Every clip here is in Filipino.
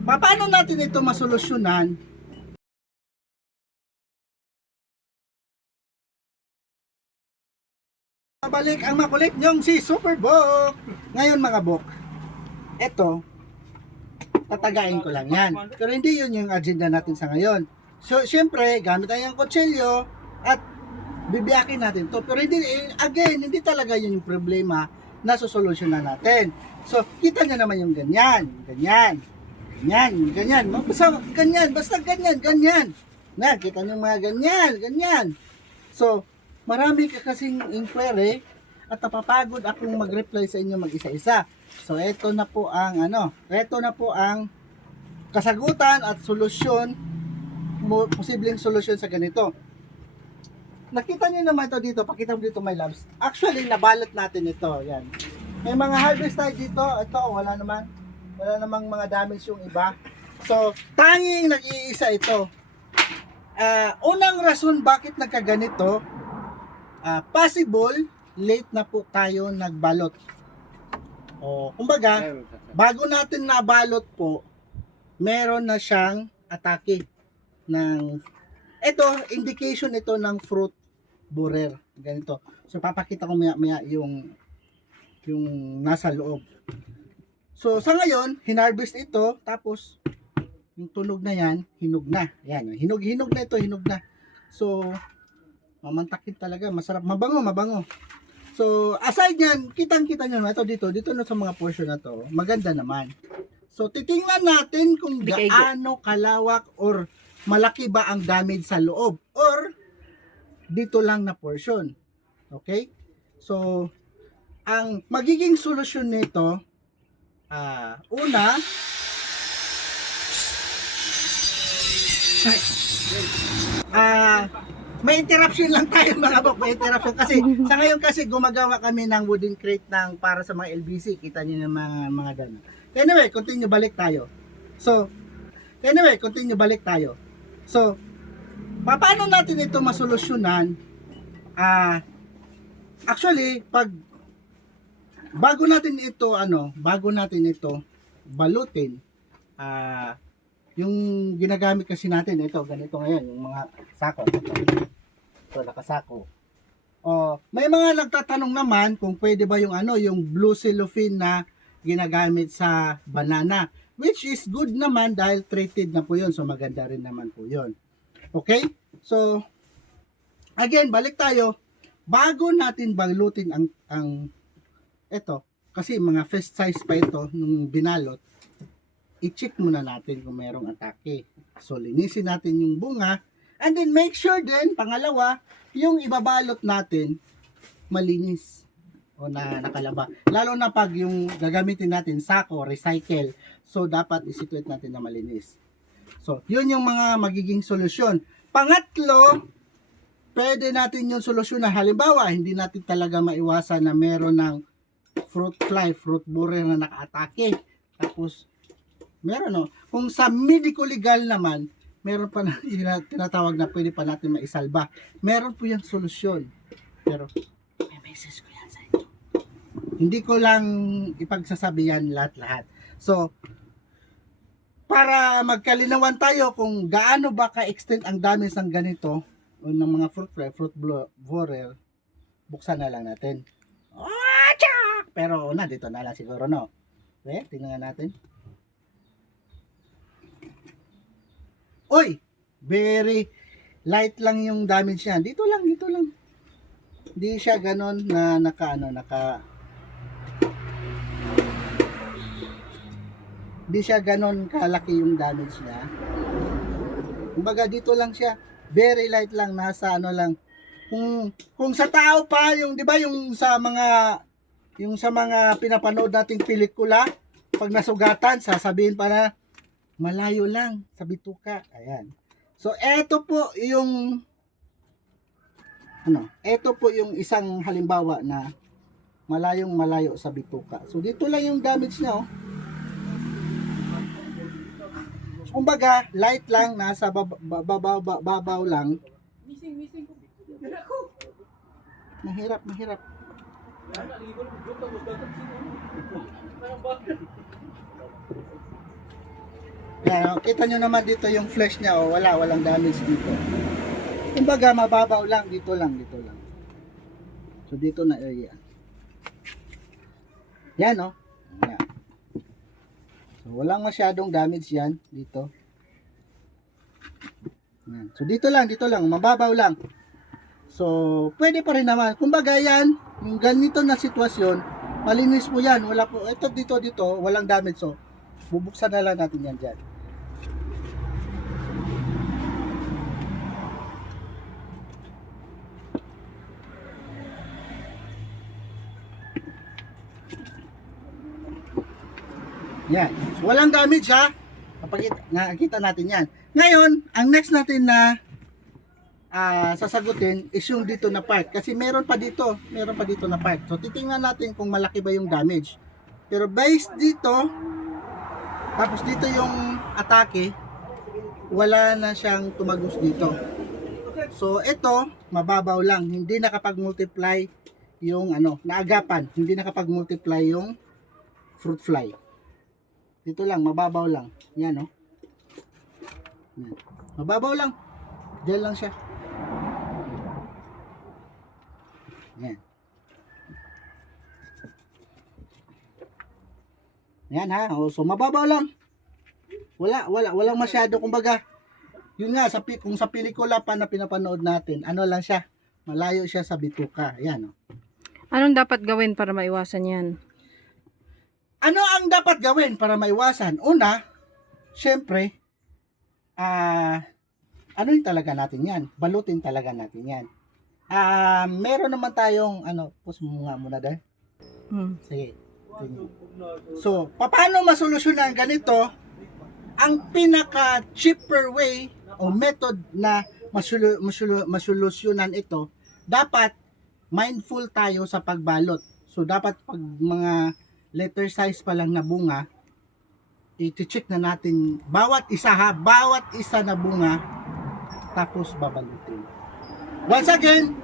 Paano natin ito masolusyonan? Pabalik ang makulit niyong si Superbook. Ngayon mga bok, eto, tatagain ko lang yan. Pero hindi yun yung agenda natin sa ngayon. So, syempre, gamit tayo ng kutsilyo at bibiyakin natin to. Pero hindi, again, hindi talaga yun yung problema na susolusyonan natin. So, kita nyo naman yung ganyan, ganyan, ganyan, ganyan. Basta ganyan, ganyan. Na, kita nyo mga ganyan, ganyan. So, marami ka kasing inquiry at napapagod akong mag-reply sa inyo mag-isa-isa. So, ito na po ang ito na po ang kasagutan at solusyon, posibleng solusyon sa ganito. Nakita niyo naman ito dito, pakita mo dito my loves. Actually, nabalot natin ito, yan. May mga harvest tayo dito, ito wala namang mga damage yung iba. So, tanging nag-iisa ito. Unang rason bakit nagkaganito, possible late na po tayo nagbalot. O, kumbaga, bago natin nabalot po, meron na siyang atake ng ito, indication ito ng fruit borer. Ganito. So, papakita ko maya yung nasa loob. So, sa ngayon, hinarvest ito, tapos yung tunog na yan, hinog na. Yan, hinog na ito, hinog na. So, mamantakin talaga, masarap, mabango. So, aside yan, kitang-kita nyo, ito dito na sa mga portion na to, maganda naman. So, titingnan natin kung gaano kalawak or malaki ba ang damage sa loob or dito lang na portion. Okay? So, ang magiging solusyon nito, una, may interruption lang tayo mga bok, may interruption kasi sa ngayon kasi gumagawa kami ng wooden crate para sa mga LBC, kita niyo ng mga gano'n. Anyway, balik tayo. So, paano natin ito masolusyonan? Actually, bago natin ito balutin, yung ginagamit kasi natin, ito, ganito ngayon, yung mga sako. Ito, nakasako. May mga nagtatanong naman kung pwede ba yung blue cellophane na ginagamit sa banana. Which is good naman dahil treated na po yun. So, maganda rin naman po yun. Okay? So, again, balik tayo. Bago natin balutin ang ito, kasi mga first size pa ito, nung binalot, i-check muna natin kung mayroong atake. So, linisin natin yung bunga. And then, make sure din, pangalawa, yung ibabalot natin, malinis o nakalaba. Lalo na pag yung gagamitin natin, sako, recycle. So, dapat isituate natin na malinis. So, yun yung mga magiging solusyon. Pangatlo, pwede natin yung solusyon na halimbawa, hindi natin talaga maiwasan na meron ng fruit fly, fruit borer na nakaatake. Tapos, meron kung sa medico legal naman, meron pa na tinatawag na pwede pa natin maisalba. Meron po yung solusyon. Pero, may message ko yan sa inyo. Hindi ko lang ipagsasabi yan lahat-lahat. So, para magkalinawan tayo kung gaano ba ka-extend ang damage ng ganito, o ng mga fruit fly, fruit borer, buksan na lang natin. Pero dito na lang siguro, no? Okay, tingnan natin. Uy! Very light lang yung damage niya. Dito lang. Hindi siya ganon na hindi siya ganon kalaki yung damage niya. Kumbaga dito lang siya. Very light lang, nasa lang. Kung sa tao pa, yung 'di ba yung sa mga pinapanood nating pelikula, pag nasugatan, sasabihin pa na malayo lang sa bituka. Ayan. So, eto po yung isang halimbawa na malayo sa bituka. So, dito lang yung damage niya, Kumbaga, light lang, nasa babaw lang. Mahirap. Yan, oh, kita nyo naman dito yung flesh niya, oh, walang damage dito. Kumbaga, mababaw lang, dito lang. So, dito na area. Yan, oh. Yan. So, walang masyadong damage yan, dito. Yan. So, dito lang, mababaw lang. So, pwede pa rin naman. Kumbaga, yan, yung ganito na sitwasyon, malinis po yan. Wala po, ito dito, walang damage. So, bubuksan na lang natin yan dyan. Yan. So, walang damage ha. Nakikita natin yan. Ngayon, ang next natin na sasagutin is yung dito na part. Kasi meron pa dito na part. So, titingnan natin kung malaki ba yung damage. Pero based dito, tapos dito yung atake, wala na siyang tumagos dito. So, ito, mababaw lang. Hindi nakapag-multiply yung naagapan. Hindi nakapag-multiply yung fruit fly. Dito lang, mababaw lang. Yan, oh. Yan. Mababaw lang. Diyan lang siya. Yan. Yan ha. O, so, mababaw lang. Walang masyado. Kumbaga, yun nga, kung sa pelikula pa na pinapanood natin, ano lang siya, malayo siya sa bituka. Yan, oh. Anong dapat gawin para maiwasan yan? Ano ang dapat gawin para maiwasan? Una, syempre, ano yung talaga natin yan? Balutin talaga natin yan. Meron naman tayong, pause mo nga muna dahil. Sige. So, paano masolusyonan ganito? Ang pinaka cheaper way o method na masolusyonan ito, dapat mindful tayo sa pagbalot. So, dapat pag mga letter size pa lang na bunga, i-check na natin bawat isa na bunga, tapos babalutin. Once again,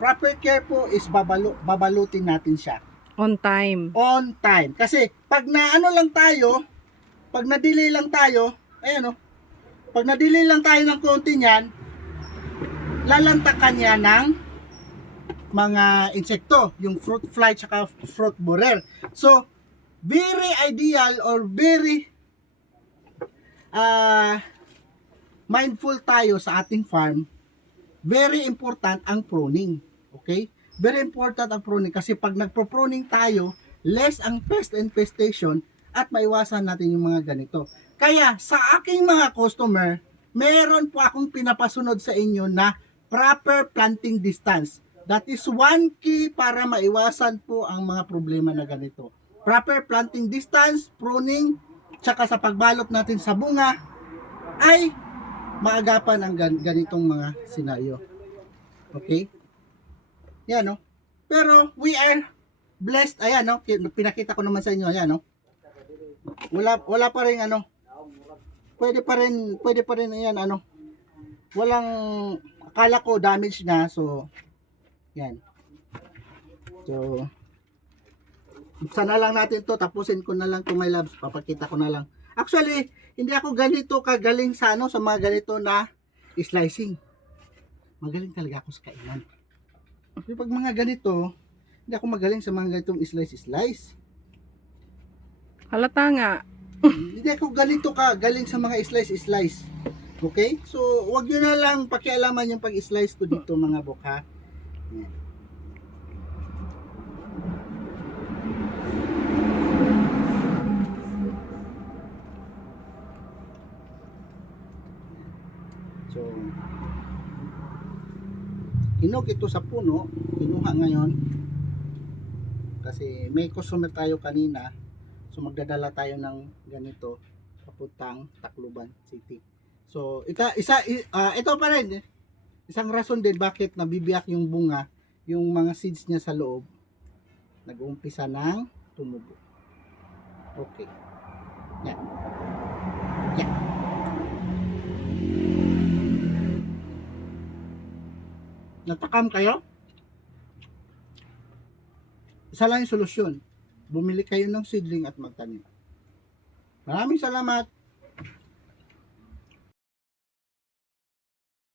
proper care po is babalutin natin siya. On time. On time. Kasi pag na-delay lang tayo, ayan o, pag na-delay lang tayo ng konti niyan, lalantakan niya ng mga insekto, yung fruit fly tsaka fruit borer. So, very ideal or very mindful tayo sa ating farm. Very important ang pruning. Okay? Very important ang pruning kasi pag nagpo-pruning tayo, less ang pest infestation at maiwasan natin yung mga ganito. Kaya sa aking mga customer, meron po akong pinapasunod sa inyo na proper planting distance. That is one key para maiwasan po ang mga problema na ganito. Proper planting distance, pruning, tsaka sa pagbalot natin sa bunga, ay maagapan ang ganitong mga senaryo. Okay? Yan, no? Pero we are blessed. Ayan, no? Pinakita ko naman sa inyo. Ayan, no? Wala pa rin, pwede pa rin, ayan, walang, akala ko damage na, so, yan. So, sana lang natin to, tapusin ko na lang to, my loves, papakita ko na lang. Actually, hindi ako ganito kagaling sa sa mga ganito na slicing. Magaling talaga ako sa kainan. Pero pag mga ganito, hindi ako magaling sa mga ganitong slice. Halata nga. Hindi ako ganito galing sa mga slice. Okay? So, wag nyo na lang pakialaman yung pag-slice ko dito, mga bukha. Yan. So, hinog ito sa puno, kinuha ngayon kasi may customer tayo kanina, so magdadala tayo ng ganito papuntang Tacloban City. So, ito pa rin, isang rason din bakit nabibiyak yung bunga, yung mga seeds niya sa loob nag-uumpisa ng tumubo. Okay. Yan. Natakam kayo? Isa lang yung solusyon. Bumili kayo ng seedling at magtanim. Maraming salamat.